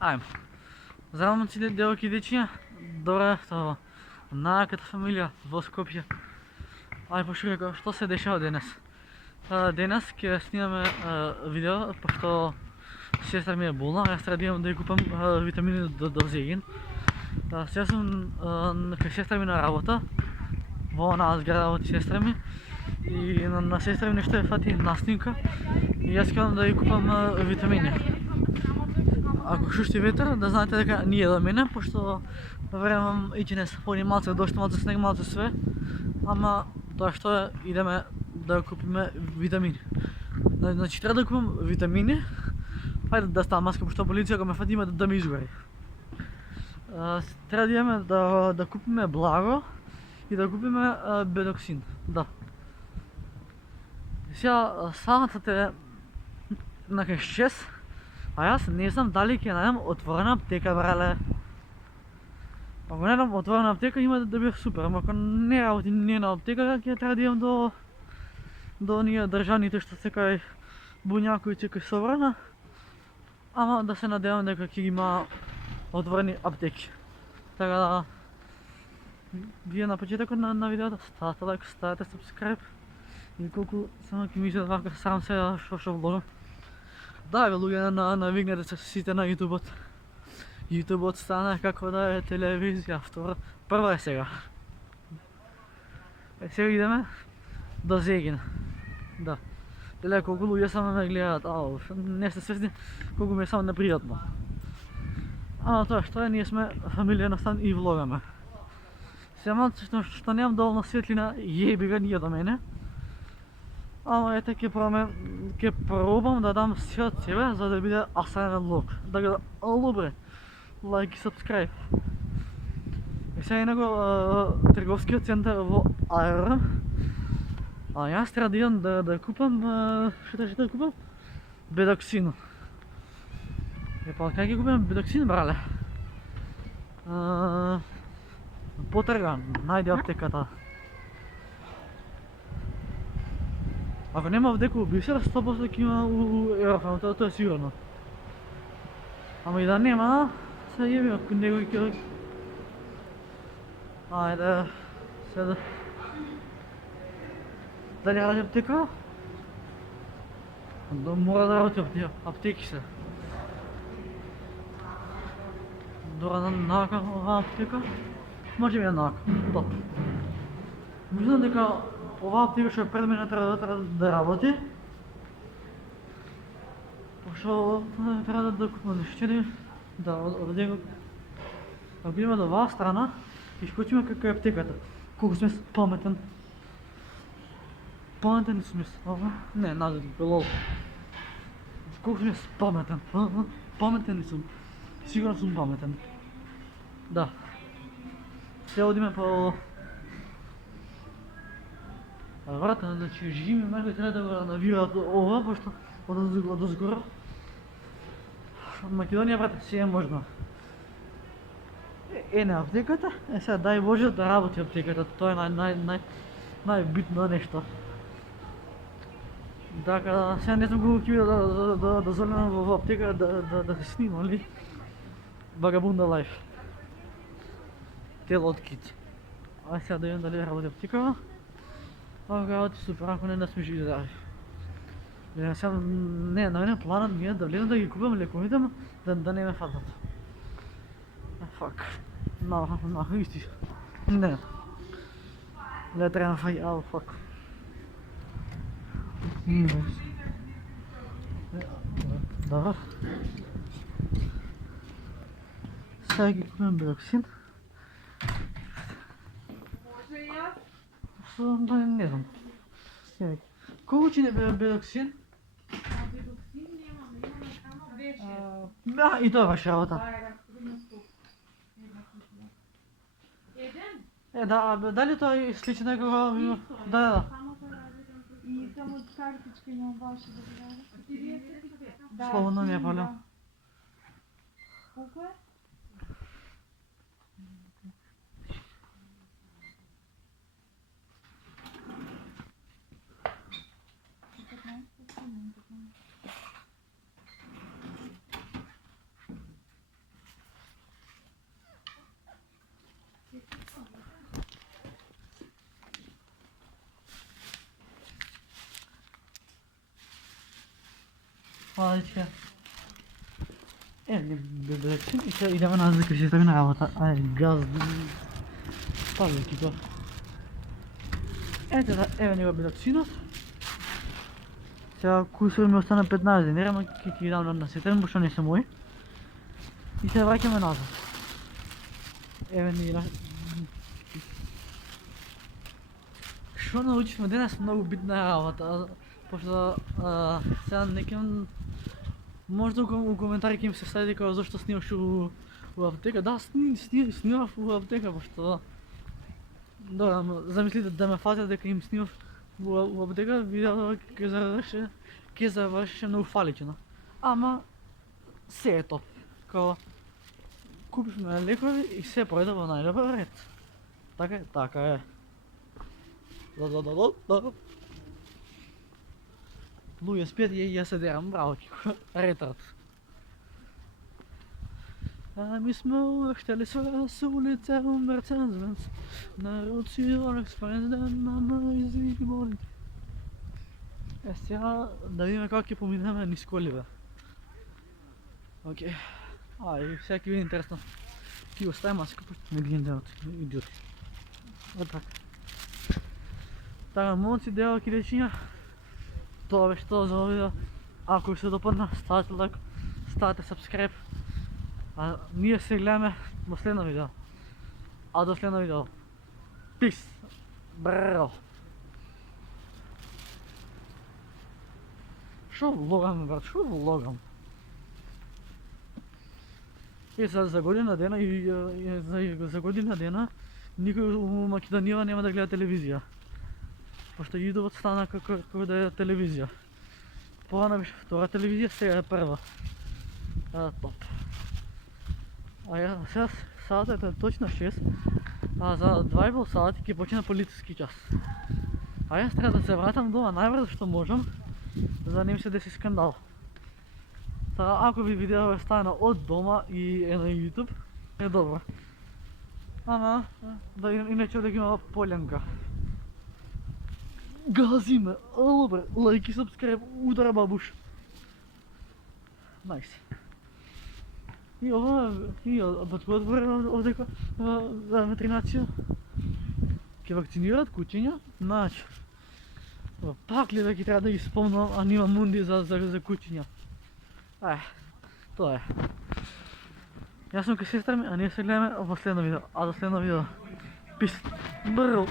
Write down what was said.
Ajmo. Zdravimo cilj devojke i dečje. Добре, това. Нашата фамилия в Скопje. Ай, пошли, що се дešava денес? Денес ќе снимаме видео, пошто сестра ми е болна, аз трябва да имам да й купам витамини да взегин. Сега съм кај сестра ми на работа, во една сграда от сестра ми. И на сестра ми нещо е фати настинка и аз искам да й купам витамини. Ако шушти ветер, да знаете дека ние да мене, пошто време и днес пони малце дошт, малце снег, малце све. Ама тоа што е, идеме да купиме витамини. Значи треба да купам витамини. Хајде да ставам маска, пошто полиција ако ме фати има да ме изгори. Треба да идеме да купиме благо и да купиме бедоксин. Да. Сега саатът е на 6. А аз не знам дали ќе најдам отворена аптека, брале. Ако најдам отворена аптека има да биде супер, ама ако не работи на аптека, ќе треба да идам до ние државните што се кај Буњаковиќ и кај Собрана. Ама да се надевам дека ќе има отворени аптеки. Така да вие на почетокот на видеото ставате лайк, ставате subscribe и колку само ќе ми изгледа вака сам се што вложам. Да, бе, луѓе, навигнете се сите на YouTube-от. YouTube-от стана како да е телевизија, прва е сега. Сега идеме до Зегин. Да. Гледа колку луѓе само ме гледат, не сте свесни колку ми е само непријатно. Ама тоа што е, ние сме фамилија настан и влогаме. Сега малце што немам доволно светлина, јеби га ние до мене. Ама ете ќе пробам да дам се од себе за да биде асаен лук. Да го лубре. Лайк и subscribe. И сега инако трговскиот центар во Аерон. Јас треба да идам да купам што да купам? Бедоксин. Па кај ќе купам бедоксин, брале? Потрган, најде аптеката. Ако нема вдеко бисер, 100% ќе има у Еврофарм, тоа е сигурно. Ама и да нема, се јеби ако некој ќе... Ајде, сега... Дали ради аптека? Мора да работи аптеки се. Дора нака оваа аптека? Може би е нака, да. Мислам дека оваа аптека што е пред мене треба да работи. Пошто треба да купам нешто, да одеме. Ако идеме до оваа страна, искочиме како е аптеката. Колку сме паметен. Паметен сме, не, назад, лол. Колку сме паметен, паметен сум. Сигурно сум паметен. Да. Сега одиме по... Врата, значи живиме, може треба да го навираат ова, пошто од озгора. Македонија, брате, се е можно. Не аптеката, сега дај Боже да работи аптеката, тоа е најбитно нешто. Така, сега не знам колку ќе биде да дозволено во аптека да се снима, ли? Vagabunda Life. Телот кит. Ај сега да видам дали работи аптекава. Ако работи супер, ако не да сме живи здрави. Сега, не, на мене планът ми е да влезам да ги купам лековите, да не ме фатат. Фак. Исти. Не. Не трябва да факи, фак. Добро. Сега ги купим бедоксин. Не знам. Колку че не бедоксин? Бедоксин немаме само беше. И тоа ваше работа. Еден? Да, дали тоа е слично како... Да. И само картичка имам ваше да ви дадам. Слободно ми е поле. Колко е? Младичка. Не бебечим и сега идеме назад да кажете на работа. Ай, газ. Паза екипа. Ето да, еве ни го бидат синот. Сега кусори ми остана 15 денара, но ќе ги дам на сетен, пошто не се мои. И се враќаме назад. Еве ни на... Што научивме денес многу битна работа, пошто сега неким можда у коментари ќе им се стави дека зашто снимаш у аптека. Да, снимав у аптека, пошто добро, замислите да ме фатят дека им снимав у аптека, видеото ќе завршеше многу фалично. Ама се е топ. Као купивме лекови и се пројде во најдобар ред. Така е, така е. Луѓе спијат и ја се дерам, браво Кико, ретард. А ми сме уштели с улица у Мерцедес, на руци Rolex Френзден, мама извики болите. Сега да видиме како ќе поминеме низ коли, бе. Окей. И сега ќе биде интересно. Ќе го ставим маска, пошто не ги денот, идиоти. Така. Така, момци, девојки, дечиња, тоа беше тоа за овој видео. Ако ви се допадна, ставете лайк, ставете subscribe. А ние се гледаме во следно видео. А до следно видео. Peace. Браво. Шо влогам, брат? Шо влогам? За година дена за година дена никој у Македонија нема да гледа телевизија. Пошто YouTube стана како да е телевизија. Порано беше втора телевизија, сега е прва. Топ. Сега саатот е точно 6, а за 2,5 сати ќе почне полициски час. Јас треба да се вратам дома најбрзо што можам, за да не ми се деси скандал. Ако ви видео е ставено од дома и е на YouTube, е добро. Ама, иначе да ги има полянка. Гази ме, добре, лайк и subscribe, удара бабуш. Найс. И ова, баткуват овдека за ветеринација. Ке вакцинират куќиња, значи. Пак ли веќе треба да ги спомнам, а нема мунди за куќиња. Тоа е. Јас сум ке сестра ми, а ние се гледаме во следно видео. А до следно видео. Пис. Брл.